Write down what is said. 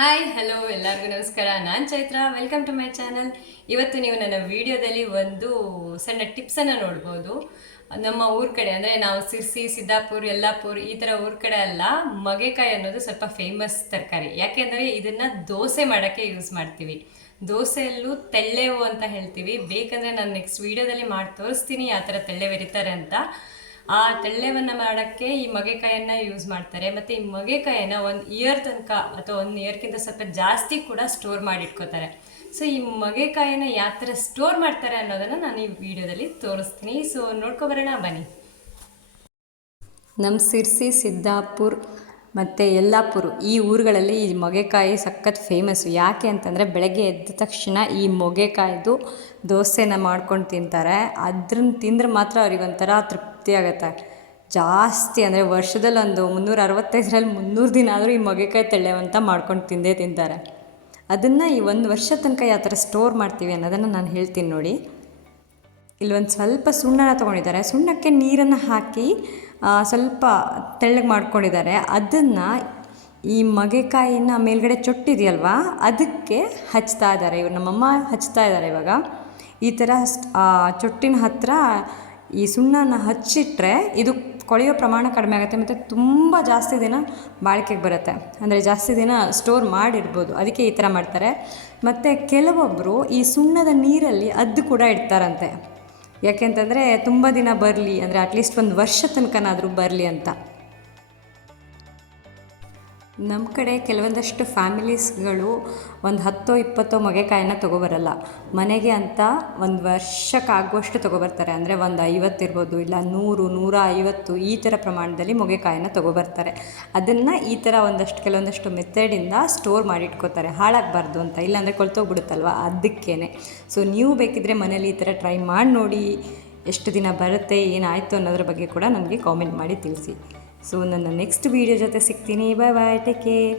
Hi hello ಎಲ್ಲರಿಗೂ ನಮಸ್ಕಾರ. ನಾನು Chaitra. Welcome to my channel. ಇವತ್ತು ನೀವು ನನ್ನ ವಿಡಿಯೋದಲ್ಲಿ ಒಂದು ಸಣ್ಣ ಟಿಪ್ಸನ್ನು ನೋಡ್ಬೋದು. ನಮ್ಮ ಊರ ಕಡೆ ಅಂದರೆ ನಾವು ಸಿರ್ಸಿ, ಸಿದ್ದಾಪುರ, ಯಲ್ಲಾಪುರ ಈ ಥರ ಊರ ಕಡೆ ಎಲ್ಲ ಮಗೆಕಾಯಿ ಅನ್ನೋದು ಸ್ವಲ್ಪ ಫೇಮಸ್ ತರಕಾರಿ. ಯಾಕೆಂದರೆ ಇದನ್ನು ದೋಸೆ ಮಾಡೋಕ್ಕೆ ಯೂಸ್ ಮಾಡ್ತೀವಿ. ದೋಸೆಯಲ್ಲೂ ತೆಳ್ಳೆವು ಅಂತ ಹೇಳ್ತೀವಿ. ಬೇಕಂದರೆ ನಾನು ನೆಕ್ಸ್ಟ್ ವೀಡಿಯೋದಲ್ಲಿ ಮಾಡಿ ತೋರಿಸ್ತೀನಿ ಯಾವ ಥರ ತೆಳ್ಳೆ ಬೆರೀತಾರೆ ಅಂತ. ಆ ತೆಳ್ಳೆವನ್ನು ಮಾಡೋಕ್ಕೆ ಈ ಮಗೆಕಾಯನ್ನು ಯೂಸ್ ಮಾಡ್ತಾರೆ. ಮತ್ತು ಈ ಮಗೆಕಾಯನ್ನು 1 ಇಯರ್ ತನಕ ಅಥವಾ 1 ಇಯರ್ಗಿಂತ ಸ್ವಲ್ಪ ಜಾಸ್ತಿ ಕೂಡ ಸ್ಟೋರ್ ಮಾಡಿ ಇಟ್ಕೋತಾರೆ. ಸೊ ಈ ಮಗೆಕಾಯನ್ನು ಯಾವ ಥರ ಸ್ಟೋರ್ ಮಾಡ್ತಾರೆ ಅನ್ನೋದನ್ನು ನಾನು ಈ ವಿಡಿಯೋದಲ್ಲಿ ತೋರಿಸ್ತೀನಿ. ಸೊ ನೋಡ್ಕೊಬರೋಣ ಬನ್ನಿ. ನಮ್ಮ ಸಿರ್ಸಿ, ಸಿದ್ದಾಪುರ ಮತ್ತು ಯಲ್ಲಾಪುರ ಈ ಊರುಗಳಲ್ಲಿ ಈ ಮೊಗೆಕಾಯಿ ಸಖತ್ ಫೇಮಸ್ಸು. ಯಾಕೆ ಅಂತಂದರೆ ಬೆಳಗ್ಗೆ ಎದ್ದ ತಕ್ಷಣ ಈ ಮೊಗೆಕಾಯ್ದು ದೋಸೆನ ಮಾಡ್ಕೊಂಡು ತಿಂತಾರೆ. ಅದ್ರನ್ನ ತಿಂದರೆ ಮಾತ್ರ ಅವ್ರಿಗೊಂಥರ ತೃಪ್ತಿ ಆಗುತ್ತೆ. ಜಾಸ್ತಿ ಅಂದರೆ ವರ್ಷದಲ್ಲಿ ಒಂದು 365ರಲ್ಲಿ 300 ದಿನ ಆದರೂ ಈ ಮೊಗೆಕಾಯಿ ತೆಳ್ಳೆವಂತ ಮಾಡ್ಕೊಂಡು ತಿಂತಾರೆ. ಅದನ್ನು ಈ 1 ವರ್ಷ ತನಕ ಯಾವ ಥರ ಸ್ಟೋರ್ ಮಾಡ್ತೀವಿ ಅನ್ನೋದನ್ನು ನಾನು ಹೇಳ್ತೀನಿ ನೋಡಿ. ಇಲ್ಲೊಂದು ಸ್ವಲ್ಪ ಸುಣ್ಣನ ತೊಗೊಂಡಿದ್ದಾರೆ. ಸುಣ್ಣಕ್ಕೆ ನೀರನ್ನು ಹಾಕಿ ಸ್ವಲ್ಪ ತೆಳ್ಳಗೆ ಮಾಡ್ಕೊಂಡಿದ್ದಾರೆ. ಅದನ್ನು ಈ ಮಗೆಕಾಯಿನ ಮೇಲ್ಗಡೆ ಚೊಟ್ಟಿದೆಯಲ್ವಾ ಅದಕ್ಕೆ ಹಚ್ತಾ ಇದ್ದಾರೆ. ಇವ್ರು ನಮ್ಮಮ್ಮ ಹಚ್ತಾ ಇದ್ದಾರೆ ಇವಾಗ. ಈ ಥರ ಚೊಟ್ಟಿನ ಹತ್ತಿರ ಈ ಸುಣ್ಣನ ಹಚ್ಚಿಟ್ರೆ ಇದು ಕೊಳೆಯೋ ಪ್ರಮಾಣ ಕಡಿಮೆ ಆಗುತ್ತೆ ಮತ್ತು ತುಂಬ ಜಾಸ್ತಿ ದಿನ ಬಾಳಿಕೆಗೆ ಬರುತ್ತೆ. ಅಂದರೆ ಜಾಸ್ತಿ ದಿನ ಸ್ಟೋರ್ ಮಾಡಿರ್ಬೋದು. ಅದಕ್ಕೆ ಈ ಥರ ಮಾಡ್ತಾರೆ. ಮತ್ತು ಕೆಲವೊಬ್ಬರು ಈ ಸುಣ್ಣದ ನೀರಲ್ಲಿ ಅದ್ದು ಕೂಡ ಇಡ್ತಾರಂತೆ. ಯಾಕೆಂತಂದರೆ ತುಂಬ ದಿನ ಬರಲಿ, ಅಂದರೆ ಅಟ್ಲೀಸ್ಟ್ 1 ವರ್ಷ ತನಕನಾದರೂ ಬರಲಿ ಅಂತ. ನಮ್ಮ ಕಡೆ ಕೆಲವೊಂದಷ್ಟು ಫ್ಯಾಮಿಲೀಸ್ಗಳು ಒಂದು 10-20 ಮೊಗೆಕಾಯಿನ ತೊಗೊಬರಲ್ಲ. ಮನೆಗೆ ಅಂತ 1 ವರ್ಷಕ್ಕಾಗುವಷ್ಟು ತೊಗೊಬರ್ತಾರೆ. ಅಂದರೆ ಒಂದು 50 ಇರ್ಬೋದು, ಇಲ್ಲ 100, 150 ಈ ಥರ ಪ್ರಮಾಣದಲ್ಲಿ ಮೊಗೆಕಾಯಿನ ತೊಗೊಬರ್ತಾರೆ. ಅದನ್ನು ಈ ಥರ ಕೆಲವೊಂದಷ್ಟು ಮೆಥಡಿಂದ ಸ್ಟೋರ್ ಮಾಡಿಟ್ಕೋತಾರೆ, ಹಾಳಾಗಬಾರ್ದು ಅಂತ. ಇಲ್ಲಾಂದರೆ ಕೊಳ್ತೋಗ್ಬಿಡುತ್ತಲ್ವ, ಅದಕ್ಕೇ. ಸೊ ನೀವು ಬೇಕಿದ್ದರೆ ಮನೇಲಿ ಈ ಥರ ಟ್ರೈ ಮಾಡಿ ನೋಡಿ. ಎಷ್ಟು ದಿನ ಬರುತ್ತೆ, ಏನಾಯಿತು ಅನ್ನೋದ್ರ ಬಗ್ಗೆ ಕೂಡ ನನಗೆ ಕಾಮೆಂಟ್ ಮಾಡಿ ತಿಳಿಸಿ. ಸೊ ನನ್ನ ನೆಕ್ಸ್ಟ್ ವೀಡಿಯೋ ಜೊತೆ ಸಿಗ್ತೀನಿ. ಬಾಯ್ ಬಾಯ್, ಟೇಕ್ ಕೇರ್.